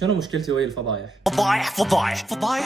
شنو مشكلتي ويا الفضايح؟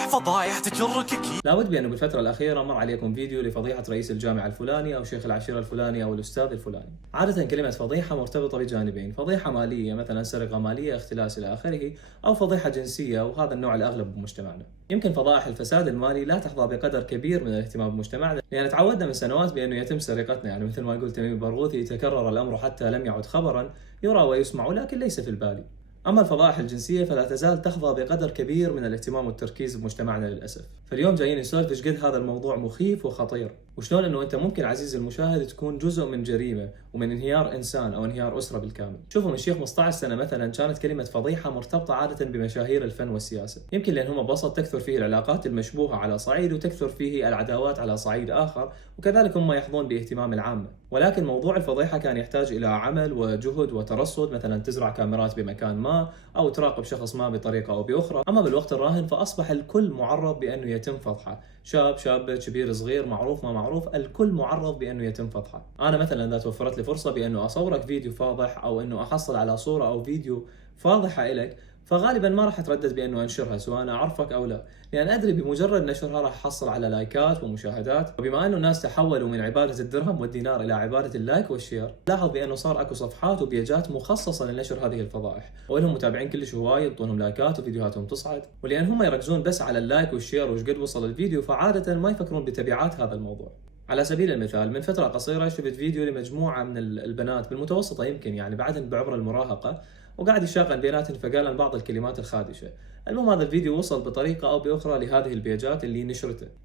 فضايح تجرك اكيد. لابد بأنه بالفترة الأخيرة مر عليكم فيديو لفضيحة رئيس الجامعة الفلاني أو شيخ العشيرة الفلاني أو الأستاذ الفلاني. عادة كلمة فضيحة مرتبطة بجانبين، فضيحة مالية مثلا سرقة مالية، اختلاس إلى آخره، أو فضيحة جنسية وهذا النوع الأغلب بمجتمعنا. يمكن فضائح الفساد المالي لا تحظى بقدر كبير من الاهتمام بمجتمعنا، لأن تعودنا من سنوات بأنه يتم سرقتنا، يعني مثل ما يقول تميم البرغوثي: تكرر الأمر حتى لم يعد خبرا يرى ويسمع لكن ليس في البال. أما الفضائح الجنسية فلا تزال تحظى بقدر كبير من الاهتمام والتركيز بمجتمعنا للأسف. فاليوم جايين نسولف ايش قد هذا الموضوع مخيف وخطير، وشلون انه انت ممكن عزيزي المشاهد تكون جزء من جريمة ومن انهيار انسان او انهيار أسرة بالكامل. شوفوا من شيخ 15 سنة مثلا كانت كلمة فضيحة مرتبطة عادة بمشاهير الفن والسياسة، يمكن لأن هم بسط تكثر فيه العلاقات المشبوهة على صعيد وتكثر فيه العداوات على صعيد آخر، وكذلك هم يحظون باهتمام العامة. ولكن موضوع الفضيحة كان يحتاج إلى عمل وجهد وترصد، مثلا تزرع كاميرات بمكان ما أو تراقب شخص ما بطريقة أو بأخرى. أما بالوقت الراهن فأصبح الكل معرض بأنه يتم فضحه، شاب شابة كبير صغير معروف ما معروف، الكل معرض بأنه يتم فضحه. أنا مثلا إذا توفرت لي فرصة بأنه أصورك فيديو فاضح أو أنه أحصل على صورة أو فيديو فاضحة إلك، فغالبا ما راح اتردد بانه انشرها سواء انا اعرفك او لا، لان ادري بمجرد نشرها راح احصل على لايكات ومشاهدات. وبما انه الناس تحولوا من عباده الدرهم والدينار الى عباده اللايك والشير، لاحظ بانه صار اكو صفحات وبيجات مخصصه لنشر هذه الفضائح، ولهم متابعين كلش هواي يعطونهم لايكات وفيديوهاتهم تصعد، ولان هم يركزون بس على اللايك والشير وش قد وصل الفيديو، فعاده ما يفكرون بتبعات هذا الموضوع. على سبيل المثال، من فتره قصيره شفت فيديو لمجموعه من البنات بالمتوسطه يمكن يعني بعدن بعمر المراهقه، وقاعد يشاغل بيناتهم فقال بعض الكلمات الخادشة. المهم هذا الفيديو وصل بطريقة أو بأخرى لهذه البيجات اللي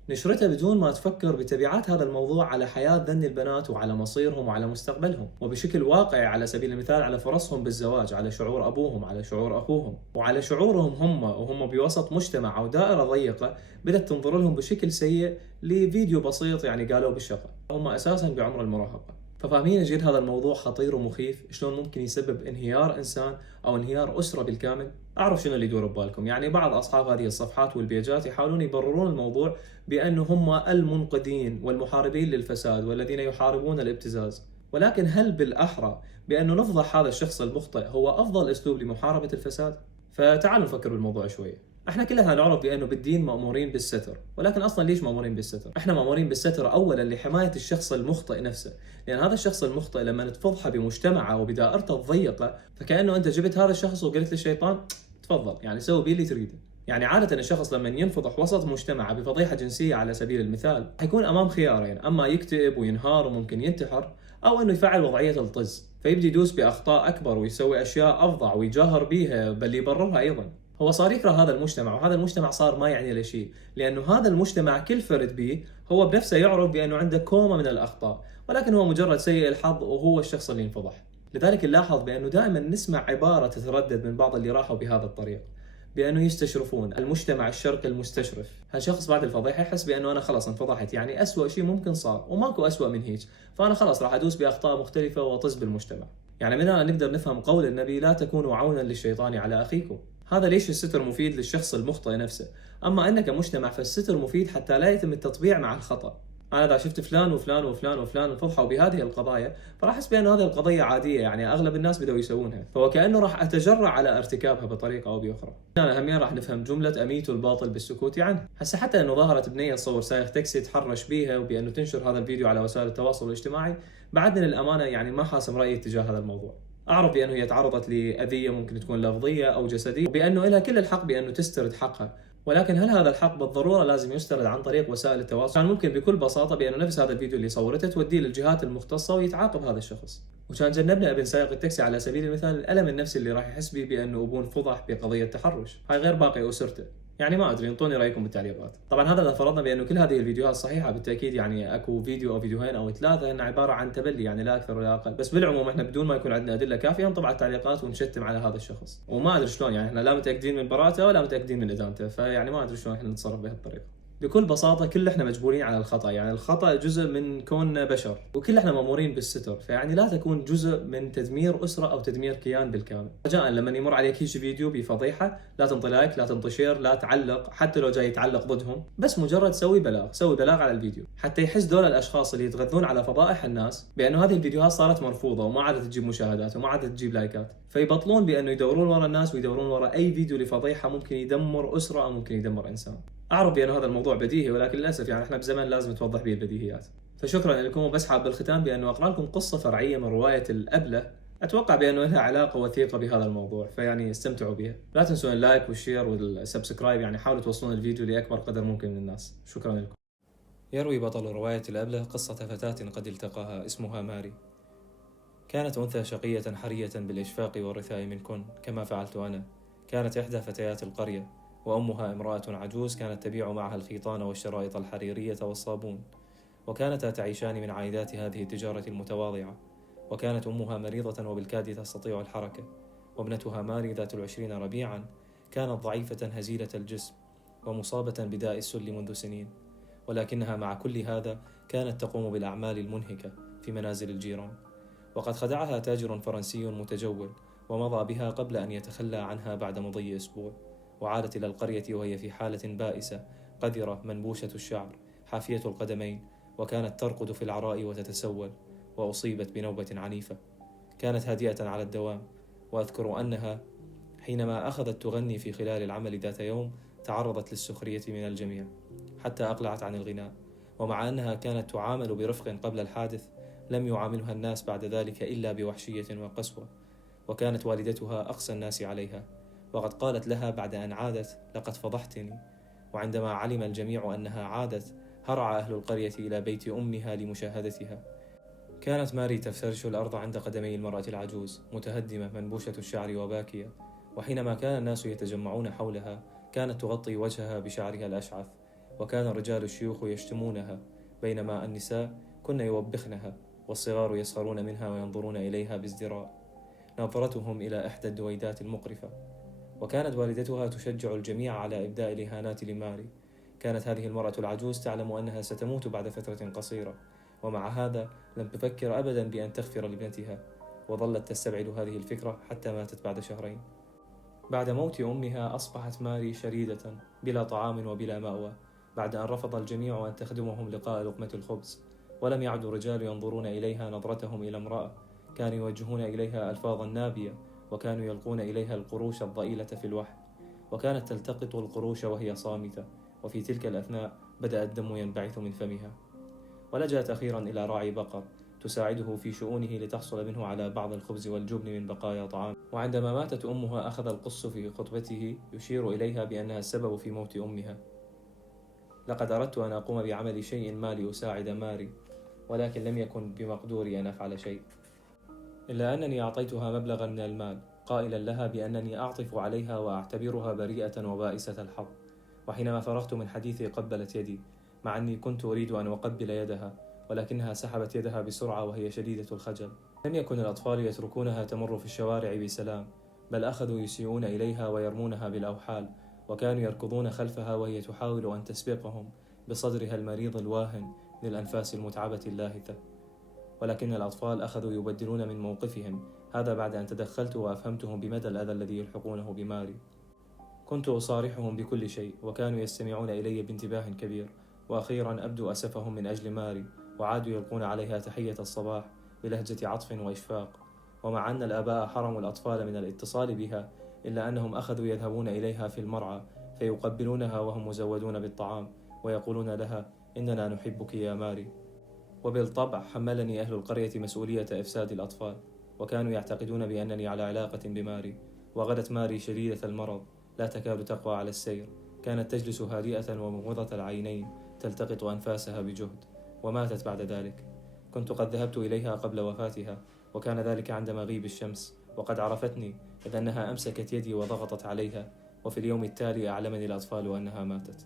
نشرته بدون ما تفكر بتبعات هذا الموضوع على حياة ذن البنات وعلى مصيرهم وعلى مستقبلهم، وبشكل واقعي على سبيل المثال على فرصهم بالزواج، على شعور أبوهم، على شعور أخوهم، وعلى شعورهم هم وهم بوسط مجتمع أو دائرة ضيقة بدأت تنظر لهم بشكل سيء لفيديو بسيط يعني قالوه بالشغل، هم أساسا بعمر المراهقة. ففاهمين جد هذا الموضوع خطير ومخيف، شلون ممكن يسبب انهيار انسان او انهيار اسره بالكامل؟ اعرف شنو اللي يدور ببالكم، يعني بعض اصحاب هذه الصفحات والبيجات يحاولون يبررون الموضوع بانه هم المنقذين والمحاربين للفساد والذين يحاربون الابتزاز، ولكن هل بالاحرى بانه نفضح هذا الشخص المخطئ هو افضل اسلوب لمحاربه الفساد؟ فتعالوا نفكر بالموضوع شويه. احنا كلنا نعرف بانه بالدين مأمورين بالستر، ولكن اصلا ليش مأمورين بالستر؟ احنا مأمورين بالستر اولا لحماية الشخص المخطئ نفسه، لان هذا الشخص المخطئ لما تفضحه بمجتمعه وبدائرته الضيقة فكأنه انت جبت هذا الشخص وقلت للشيطان تفضل يعني سوي بيه اللي تريده. يعني عادة الشخص لما ينفضح وسط مجتمعه بفضيحة جنسية على سبيل المثال حيكون امام خيارين: اما يكتئب وينهار وممكن ينتحر، او انه يفعل وضعية الطز فيبدي يدوس باخطاء اكبر ويسوي اشياء افظع ويجاهر بيها بل يبررها ايضا. هو صار يكره هذا المجتمع، وهذا المجتمع صار ما يعني له شيء، لانه هذا المجتمع كل فرد به هو بنفسه يعرف بانه عنده كومه من الاخطاء، ولكن هو مجرد سيء الحظ وهو الشخص اللي انفضح. لذلك نلاحظ بانه دائما نسمع عباره تتردد من بعض اللي راحوا بهذا الطريق بانه يستشرفون المجتمع الشرقي المستشرف. هالشخص بعد الفضيحه يحس بانه انا خلاص انفضحت، يعني اسوء شيء ممكن صار وماكو اسوء من هيك، فانا خلاص راح ادوس باخطاء مختلفه واطز بالمجتمع. يعني من هنا نقدر نفهم قول النبي: لا تكونوا عونا للشيطان على اخيكم. هذا ليش الستر مفيد للشخص المخطئ نفسه، اما انك مجتمع فالستر مفيد حتى لا يتم التطبيع مع الخطأ. انا اذا شفت فلان وفلان وفلان وفلان انفضحوا بهذه القضايا فراح احس بان هذه القضيه عاديه، يعني اغلب الناس بدأوا يسوونها، فهو كانه راح اتجرأ على ارتكابها بطريقه او باخرى. انا همين راح نفهم جمله اميت الباطل بالسكوت عنه. هسه حتى انه ظهرت بنيه تصور سايق تاكسي تحرش بيها وبانه تنشر هذا الفيديو على وسائل التواصل الاجتماعي، بعدني للامانه يعني ما حاسم رايي تجاه هذا الموضوع. اعرف بانه هي تعرضت لاذيه ممكن تكون لفظيه او جسديه، وبانه لها كل الحق بانه تسترد حقها، ولكن هل هذا الحق بالضروره لازم يسترد عن طريق وسائل التواصل؟ كان ممكن بكل بساطه بانه نفس هذا الفيديو اللي صورته توديه للجهات المختصه ويتعاقب هذا الشخص، وكان جنبنا ابن سائق التاكسي على سبيل المثال الالم النفسي اللي راح يحس به بانه ابوه انفضح بقضيه تحرش، هاي غير باقي اسرته. يعني ما ادري، انطوني رايكم بالتعليقات. طبعا هذا اذا فرضنا بانه كل هذه الفيديوهات صحيحه، بالتاكيد يعني اكو فيديو او فيديوهين او ثلاثه ان عباره عن تبلي، يعني لا اكثر ولا اقل، بس بالعموم احنا بدون ما يكون عندنا ادله كافيه نطبع التعليقات ونشتم على هذا الشخص، وما ادري شلون يعني احنا لا متاكدين من براءته ولا متاكدين من ادانته، فيعني ما ادري شلون احنا نتصرف بهالطريقه. بكل بساطه كل احنا مجبورين على الخطا، يعني الخطا جزء من كوننا بشر، وكل احنا مامورين بالستر، فيعني لا تكون جزء من تدمير اسره او تدمير كيان بالكامل. رجاء لما يمر عليك هيك فيديو بفضيحه لا تنطي لايك، لا تنطي شير، لا تعلق، حتى لو جاي يتعلق ضدهم، بس مجرد سوي بلاغ على الفيديو، حتى يحس دول الاشخاص اللي يتغذون على فضائح الناس بانه هذه الفيديوهات صارت مرفوضه وما عادت تجيب مشاهدات وما عادت تجيب لايكات. فيبطلون بأنه يدورون وراء الناس ويدورون وراء أي فيديو لفضيحة ممكن يدمر أسرة أو ممكن يدمر إنسان. أعرف بأن هذا الموضوع بديهي، ولكن للأسف يعني إحنا بزمن لازم توضح به البديهيات. فشكرا لكم، وبس حاب بالختام بأنه أقرأ لكم قصة فرعية من رواية الأبلة، أتوقع بأنه لها علاقة وثيقة بهذا الموضوع، فيعني استمتعوا بها. لا تنسون اللايك والشير والسبسكرايب، يعني حاولوا توصلون الفيديو لأكبر قدر ممكن من الناس. شكرا لكم. يروي بطل رواية الأبلة قصة فتاة قد التقاها اسمها ماري. كانت أنثى شقية حرية بالإشفاق والرثاء منكن كما فعلت أنا. كانت إحدى فتيات القرية، وأمها امرأة عجوز كانت تبيع معها الخيطان والشرائط الحريرية والصابون، وكانتا تعيشان من عائدات هذه التجارة المتواضعة. وكانت أمها مريضة وبالكاد تستطيع الحركة، وابنتها ماري ذات 20 ربيعا كانت ضعيفة هزيلة الجسم ومصابة بداء السل منذ سنين، ولكنها مع كل هذا كانت تقوم بالأعمال المنهكة في منازل الجيران. وقد خدعها تاجر فرنسي متجول ومضى بها قبل أن يتخلى عنها بعد مضي أسبوع، وعادت إلى القرية وهي في حالة بائسة، قذرة منبوشة الشعر حافية القدمين، وكانت ترقد في العراء وتتسول، وأصيبت بنوبة عنيفة. كانت هادئة على الدوام، وأذكر أنها حينما أخذت تغني في خلال العمل ذات يوم تعرضت للسخرية من الجميع حتى أقلعت عن الغناء. ومع أنها كانت تعامل برفق قبل الحادث، لم يعاملها الناس بعد ذلك إلا بوحشية وقسوة، وكانت والدتها أقسى الناس عليها، وقد قالت لها بعد أن عادت: لقد فضحتني. وعندما علم الجميع أنها عادت، هرع أهل القرية إلى بيت أمها لمشاهدتها. كانت ماري تفترش الأرض عند قدمي المرأة العجوز متهدمة منبوشة الشعر وباكية، وحينما كان الناس يتجمعون حولها كانت تغطي وجهها بشعرها الأشعث، وكان رجال الشيوخ يشتمونها بينما النساء كن يوبخنها، والصغار يسخرون منها وينظرون إليها بازدراء. نظرتهم إلى إحدى الدويدات المقرفة. وكانت والدتها تشجع الجميع على إبداء الإهانات لماري. كانت هذه المرأة العجوز تعلم أنها ستموت بعد فترة قصيرة، ومع هذا لم تفكر أبدا بأن تغفر لابنتها، وظلت تستبعد هذه الفكرة حتى ماتت بعد شهرين. بعد موت أمها أصبحت ماري شريدة بلا طعام وبلا مأوى، بعد أن رفض الجميع أن تخدمهم لقاء لقمة الخبز، ولم يعد الرجال ينظرون إليها نظرتهم إلى امرأة، كانوا يوجهون إليها ألفاظا نابية، وكانوا يلقون إليها القروش الضئيلة في الوحل، وكانت تلتقط القروش وهي صامتة. وفي تلك الأثناء بدأ الدم ينبعث من فمها، ولجأت أخيرا إلى راعي بقر تساعده في شؤونه لتحصل منه على بعض الخبز والجبن من بقايا طعام. وعندما ماتت أمها أخذ القص في خطبته يشير إليها بأنها السبب في موت أمها. لقد أردت أن أقوم بعمل شيء ما لأساعد ماري، ولكن لم يكن بمقدوري أن أفعل شيء، إلا أنني أعطيتها مبلغا من المال قائلا لها بأنني أعطف عليها وأعتبرها بريئة وبائسة الحظ. وحينما فرغت من حديثي قبلت يدي، مع أني كنت أريد أن أقبل يدها، ولكنها سحبت يدها بسرعة وهي شديدة الخجل. لم يكن الأطفال يتركونها تمر في الشوارع بسلام، بل أخذوا يسيئون إليها ويرمونها بالأوحال، وكانوا يركضون خلفها وهي تحاول أن تسبقهم بصدرها المريض الواهن للأنفاس المتعبة اللاهثة. ولكن الأطفال أخذوا يبدلون من موقفهم، هذا بعد أن تدخلت وأفهمتهم بمدى الأذى الذي يلحقونه بماري. كنت أصارحهم بكل شيء، وكانوا يستمعون إلي بانتباه كبير. وأخيرا أبدو أسفهم من أجل ماري، وعادوا يلقون عليها تحية الصباح بلهجة عطف وإشفاق. ومع أن الآباء حرموا الأطفال من الاتصال بها، إلا أنهم أخذوا يذهبون إليها في المرعى فيقبلونها وهم مزودون بالطعام، ويقولون لها: إننا نحبك يا ماري. وبالطبع حملني أهل القرية مسؤولية إفساد الأطفال، وكانوا يعتقدون بأنني على علاقة بماري. وغدت ماري شديدة المرض لا تكاد تقوى على السير، كانت تجلس هادئة ومغمضة العينين تلتقط أنفاسها بجهد، وماتت بعد ذلك. كنت قد ذهبت إليها قبل وفاتها، وكان ذلك عند مغيب الشمس، وقد عرفتني إذ أنها أمسكت يدي وضغطت عليها، وفي اليوم التالي أعلمني الأطفال أنها ماتت.